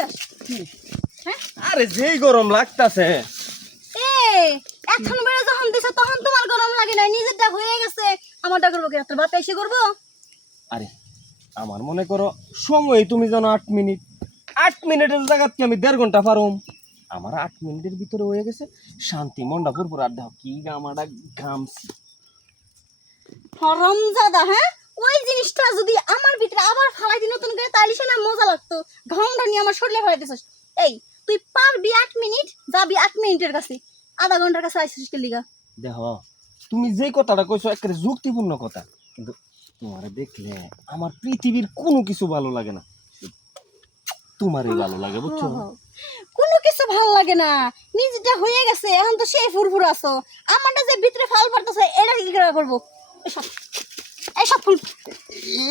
যাস? হ্যাঁ আরে যেই গরম লাগতাছে। এখন বেড়ে যখন দিছে তখন তোমার গরম লাগে না, নিজেরটা হয়ে গেছে, আমারটা করবো কি? তোর বাপ এসে করবো? আরে আমার মনে করো সময় তুমি জানো 8 মিনিট, 8 মিনিটের জায়গা কি আমি 1.5 ঘন্টা পারুম। আমার 8 মিনিটের ভিতরে হয়ে গেছে শান্তি, মনটা পুরো আর দেখো কি গামাটা ঘামছি। হরমজাদা, হ্যাঁ ওই জিনিসটা যদি আমার ভিতরে আবার ফালাই দিন নতুন করে, তাইলে সে না মজা লাগতো। ঘামটা নিয়ে আমার শরীরে ফেলাই দিছিস। এই তুই পারবি 8 মিনিট, যাবি 8 মিনিটের কাছে, আধা ঘন্টার কাছে আইসিস কে লিগা? দেখো তুমি যে কথাটা কইছো একেবারে যুক্তিপূর্ণ কথা, কিন্তু তোমারে দেখলে আমার পৃথিবীর কোনো কিছু ভালো লাগে না, তোমারই ভালো লাগে বুঝছো। কোনো কিছু ভাল লাগে না, নিজেটা হয়ে গেছে, এখন তো সেই ফুরফুর আছো। আমারটা যে ভিতরে ফাল পারতেছে, এটা কি করে করবো? এসব এসব ফুল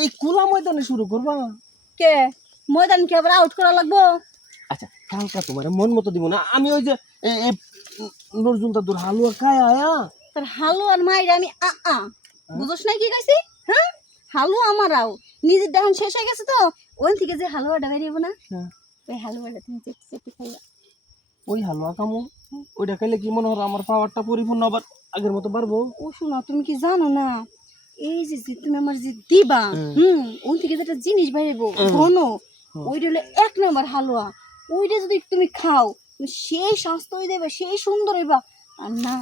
এই খোলা ময়দানে শুরু করবা? কে ময়দান কি আবার আউট করা লাগবো? আচ্ছা কালকা তোমার মন মতো দিব না, আমি ওই যে নজরুল দাদুর হালুয়া খায় আয়া। তোর হালুয়ার মাইরে আমি বুঝোস না কি কইছি? হ্যাঁ হালুয়া আমারাও নিজের দেহন শেষ হয়ে গেছে, তো ওখান থেকে যে হালুয়াটা বেরিয়ে না, ওই হালুয়াটা তুমি চেপে চেপে খাইবা। ওই হালুয়া কামো, ওইটা খাইলে কি মনে হয় আমার পাওয়ারটা পরিপূর্ণ আবার আগের মতো বাড়বো। ও শোনা, তুমি কি জানো না, এই যে যে তুমি আমার যে দিবা, ওখান থেকে যেটা জিনিস বাইরেবো ঘন, ওইটা হলো 1 নম্বর হালুয়া। ওইটা যদি তুমি খাও, তুমি সেই স্বাস্থ্য হয়ে যাবে, সেই সুন্দর হইবা। আর না,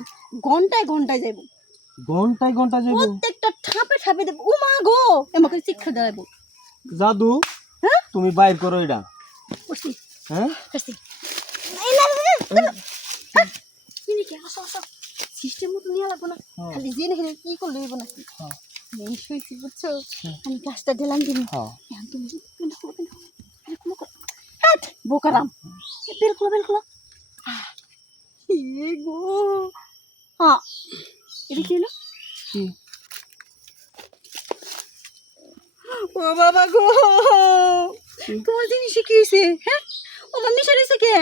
ঘন্টায় ঘন্টায় যাইব, ঘন্টায় ঘন্টায় যাবো, প্রত্যেকটা ঠাপে ঠাপে দেবো। ও মা গো, আমাকে শিক্ষা দেবো। জাদু হ্যাঁ তুমি বাইর করো এটা। করছি, হ্যাঁ করছি। এই না, না, না, না, না। তুমি কি আসো আসো, সিস্টেম মতো নিয়ে লাগবো না, খালি জেনে খেলে কি করলে হইব নাকি? মেয়ে শুয়েছি বুঝছো, আমি গাছটা ঢেলাম দিনি, এখন তুমি বোকারাম, বের খুলো বের খুলো। এ গো, হ্যাঁ এটা কি হলো? ও বাবা গো, তোমার জিনিসে কি হয়েছে? হ্যাঁ ও মাম্মি সরেছে কে?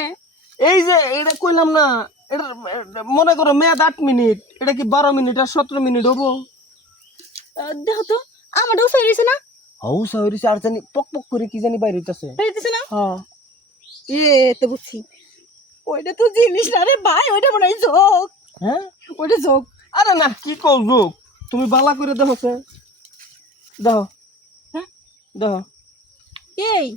এই যে এটা কইলাম না, এটা মনে করো মেয়াদ 8 মিনিট, এটা কি 12 মিনিট আর 17 মিনিট হবো? দেখো তো, আমারটাও সরেছে না? হাউস হইছে আর জানি পক পক করে কি জানি বাইরে হইতাছে। সরেছে না? হ্যাঁ এ তো বুঝছি, ওইটা তো জিনিস না রে ভাই, ওইটা মনে হয় যোগ। হ্যাঁ ওইটা যোগ। আরে না কি কও যোগ, তুমি বালা করে দেখো সে, দেখো হ্যাঁ দেখো। এই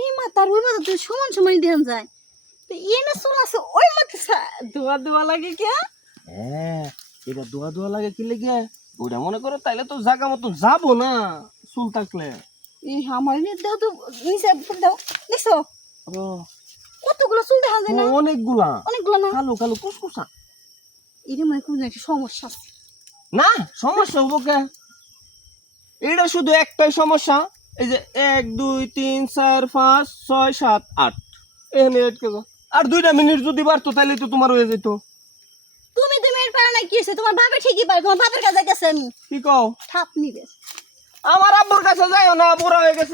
এই মাথার ওই মাথা তুই সমান সমান দেখান যায়, তো এ না চুল আছে ওই মাথা ধোয়া ধোয়া লাগে কে? হ্যাঁ এটা দোয়া দোয়া লাগে কি লেগে, ওইটা মনে করো তাইলে তো জায়গা মতো যাবো না চুল থাকলে। এই আমার নিয়ে দাও তো, নিচে দাও, দেখছো কতগুলো চুল দেখা যায় না? অনেকগুলা, অনেকগুলো না? কালো কালো কুসকুসা। এটা মানে কোনো একটা সমস্যা আছে। না সমস্যা হবো কে, এটা শুধু একটাই সমস্যা, এই যে 1 2 3 4 5 6 7 8 এখানে আটকে গো। আর 2টা মিনিট যদি বাড়তো তাহলে তো তোমার হয়ে যেত। তুমি এর পারা না কি হয়েছে? তোমার বাপে ঠিকই পারে, তোমার বাপের কাছে গেছে, আমি কি কও? ঠাপ নিবে। আমার আব্বুর কাছে যাইও না, বুড়া হয়ে গেছে।